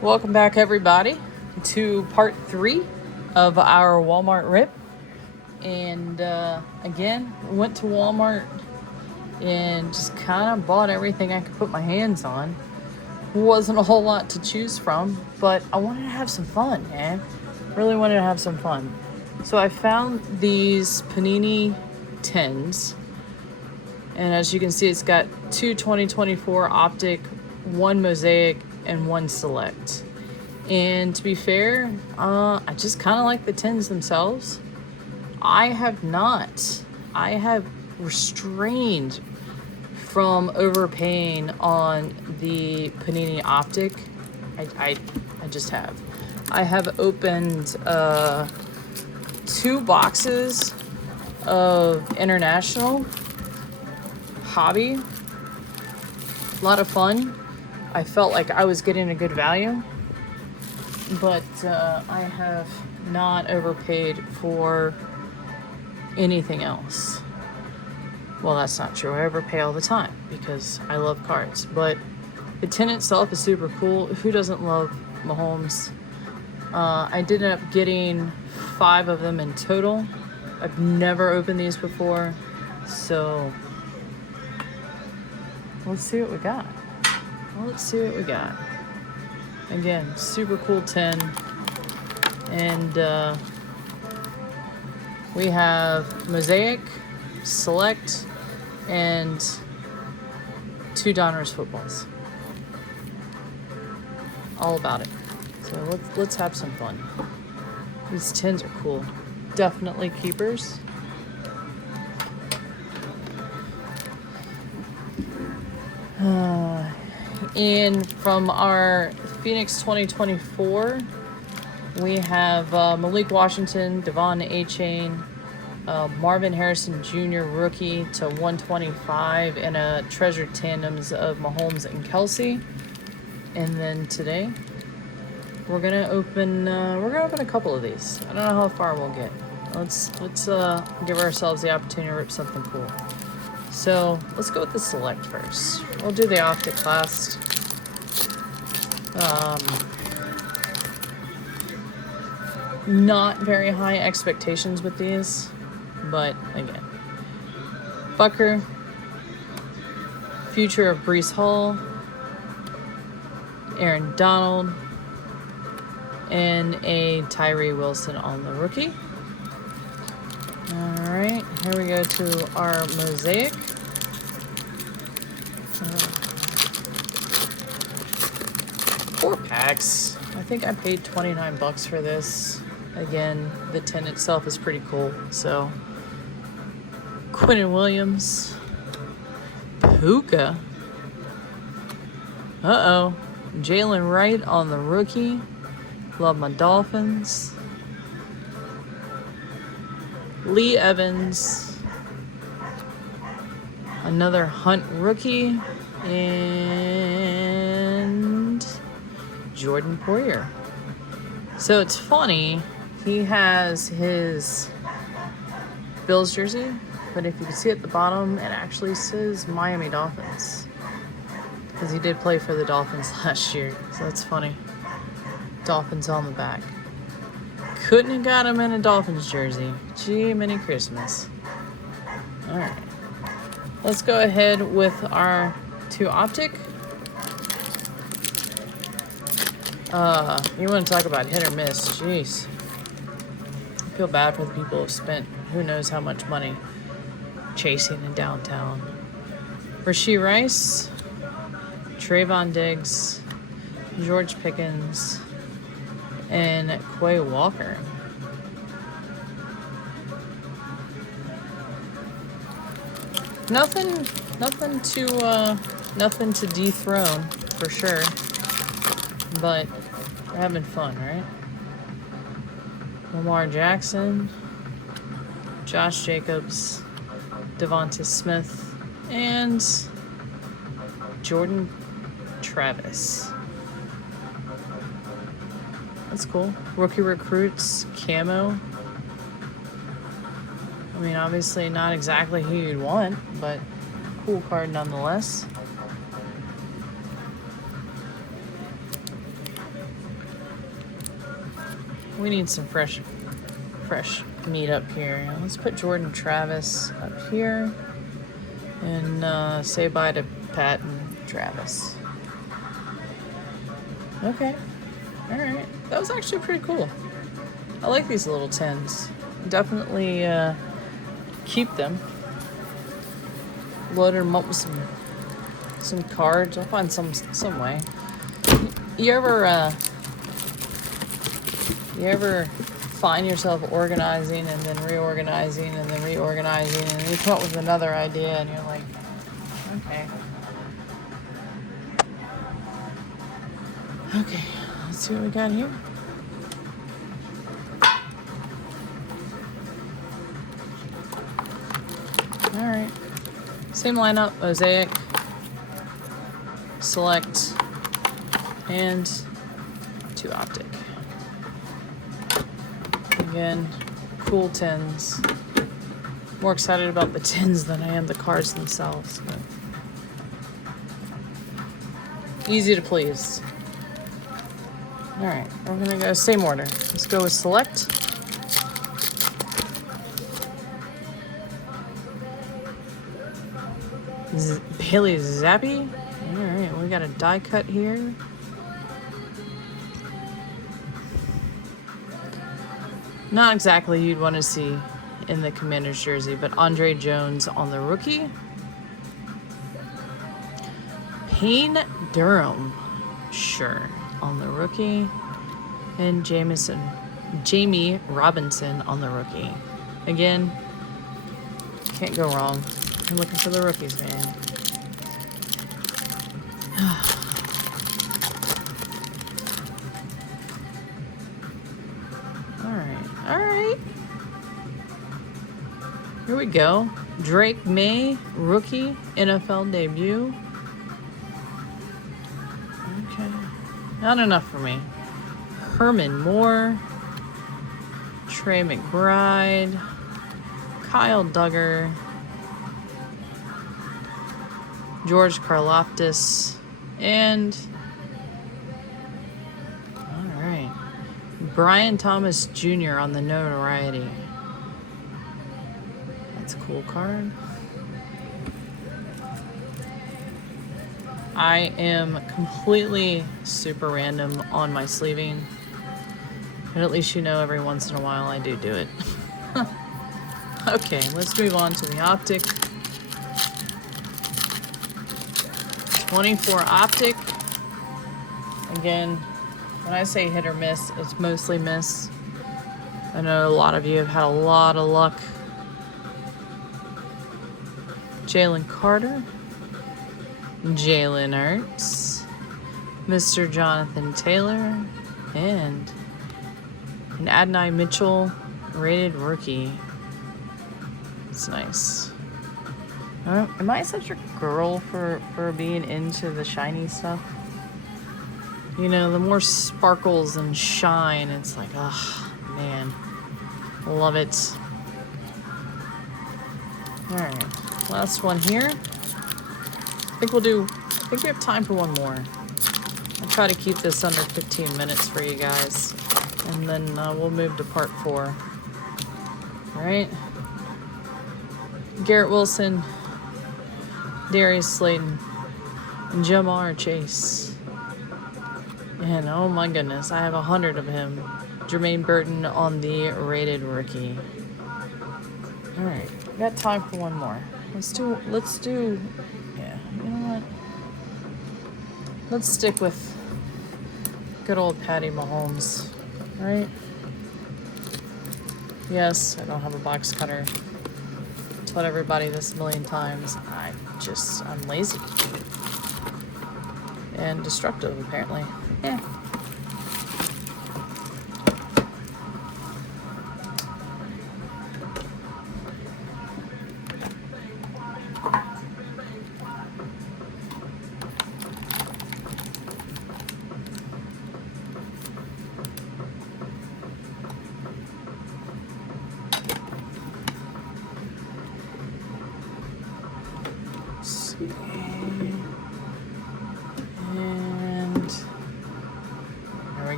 Welcome back, everybody, to part 3 of our Walmart rip. And again, went to Walmart and just kind of bought everything I could put my hands on. Wasn't a whole lot to choose from, but I wanted to have some fun, man. Really wanted to have some fun. So I found these Panini tins. And as you can see, it's got 2 2024 Optic, 1 Mosaic, and 1 Select. And to be fair, I just kind of like the tins themselves. I have restrained from overpaying on the Panini Optic. I just have. I have opened 2 boxes of International Hobby. A lot of fun. I felt like I was getting a good value, but I have not overpaid for anything else. Well, that's not true. I overpay all the time because I love cards, but the tin itself is super cool. Who doesn't love Mahomes? I did end up getting 5 of them in total. I've never opened these before, so let's see what we got. Again, super cool tin. And we have Mosaic, Select, and 2 Donruss footballs. All about it. So let's have some fun. These tins are cool. Definitely keepers. And from our Phoenix 2024, we have Malik Washington, Devon A-Chain, Marvin Harrison Jr. rookie to 125, and a treasured tandems of Mahomes and Kelsey. And then today, we're gonna open a couple of these. I don't know how far we'll get. Let's give ourselves the opportunity to rip something cool. So let's go with the Select first. We'll do the Optic last. Not very high expectations with these, but again, Bucker, future of Breece Hall, Aaron Donald, and a Tyree Wilson on the rookie. All right, here we go to our Mosaic. 4 packs. I think I paid $29 for this. Again, the tin itself is pretty cool. So, Quinnen Williams, Puka. Jalen Wright on the rookie. Love my Dolphins. Lee Evans. Another Hunt rookie. And Jordan Poyer. So it's funny, he has his Bills jersey, but if you can see at the bottom, it actually says Miami Dolphins, because he did play for the Dolphins last year. So that's funny. Dolphins on the back. Couldn't have got him in a Dolphins jersey. Gee, Merry Christmas. All right, let's go ahead with our 2 Optic. You want to talk about hit or miss? Jeez. I feel bad for the people who have spent who knows how much money chasing in downtown. Rashee Rice, Trayvon Diggs, George Pickens, and Quay Walker. Nothing to dethrone for sure. But we're having fun, right? Lamar Jackson, Josh Jacobs, Devonta Smith, and Jordan Travis. That's cool. Rookie recruits, camo. I mean, obviously not exactly who you'd want, but cool card nonetheless. We need some fresh meat up here. Let's put Jordan Travis up here and say bye to Pat and Travis. Okay. All right. That was actually pretty cool. I like these little tins. Definitely keep them. Load them up with some cards. I'll find some way. You ever find yourself organizing and then reorganizing and then reorganizing and then you come up with another idea and you're like, okay. Okay, let's see what we got here. Alright. Same lineup, Mosaic, Select, and 2 Optic. Again, cool tins. More excited about the tins than I am the cards themselves. But easy to please. Alright, we're gonna go same order. Let's go with Select. Bailey Zappi. Alright, we got a die cut here. Not exactly you'd want to see in the Commander's jersey, but Andre Jones on the rookie. Payne Durham, sure, on the rookie. And Jamie Robinson on the rookie. Again, can't go wrong. I'm looking for the rookies, man. Alright. Here we go. Drake May, rookie, NFL debut. Okay. Not enough for me. Herman Moore. Trey McBride. Kyle Duggar. George Karlaftis. And alright. Brian Thomas Jr. on the notoriety. That's a cool card. I am completely super random on my sleeving. But at least you know every once in a while I do it. Okay, let's move on to the Optic. 24 Optic. Again, when I say hit or miss, it's mostly miss. I know a lot of you have had a lot of luck. Jalen Carter. Jalen Hurts. Mr. Jonathan Taylor. And an Adonai Mitchell rated rookie. It's nice. Am I such a girl for being into the shiny stuff? You know, the more sparkles and shine, it's like, oh, man. Love it. Alright, last one here. I think we have time for one more. I'll try to keep this under 15 minutes for you guys. And then we'll move to part 4. Alright. Garrett Wilson, Darius Slayton, and Jamar Chase. And oh my goodness, I have 100 of him. Jermaine Burton on the rated rookie. Alright, we got time for one more. Let's do, yeah, you know what? Let's stick with good old Patty Mahomes, right? Yes, I don't have a box cutter. I told everybody this a million times. I'm lazy. And destructive, apparently. Yeah.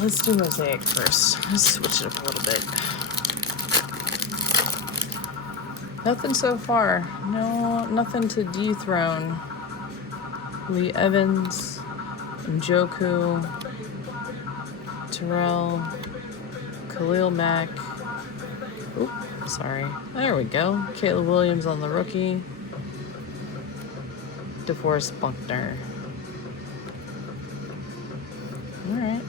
let's do Mosaic first. Let's switch it up a little bit. Nothing so far. No, nothing to dethrone. Lee Evans, Njoku, Terrell, Khalil Mack. Oop, sorry. There we go. Caleb Williams on the rookie. DeForest Buckner. Alright.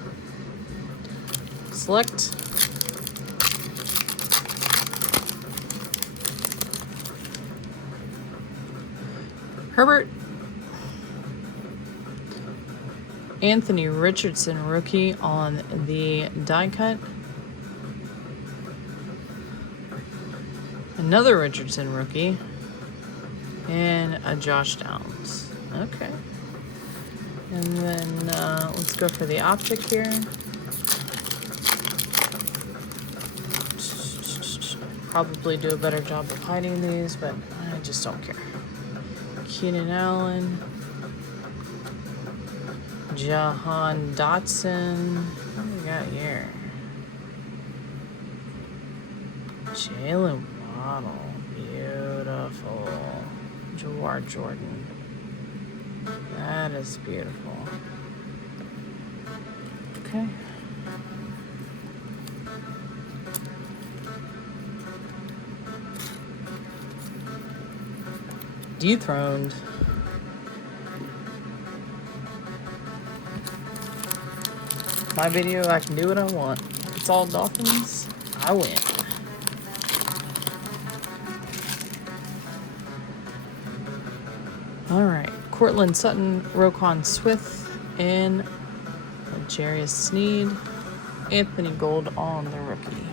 Select. Herbert. Anthony Richardson rookie on the die cut. Another Richardson rookie. And a Josh Downs. Okay. And then let's go for the Optic here. Probably do a better job of hiding these, but I just don't care. Keenan Allen. Jahan Dotson. What do we got here? Jalen Waddle. Beautiful. Jawar Jordan. That is beautiful. Okay. Dethroned. My video, I can do what I want. If it's all Dolphins, I win. Alright. Cortland Sutton, Roquan Swift, and Jarius Sneed. Anthony Gold on the rookie.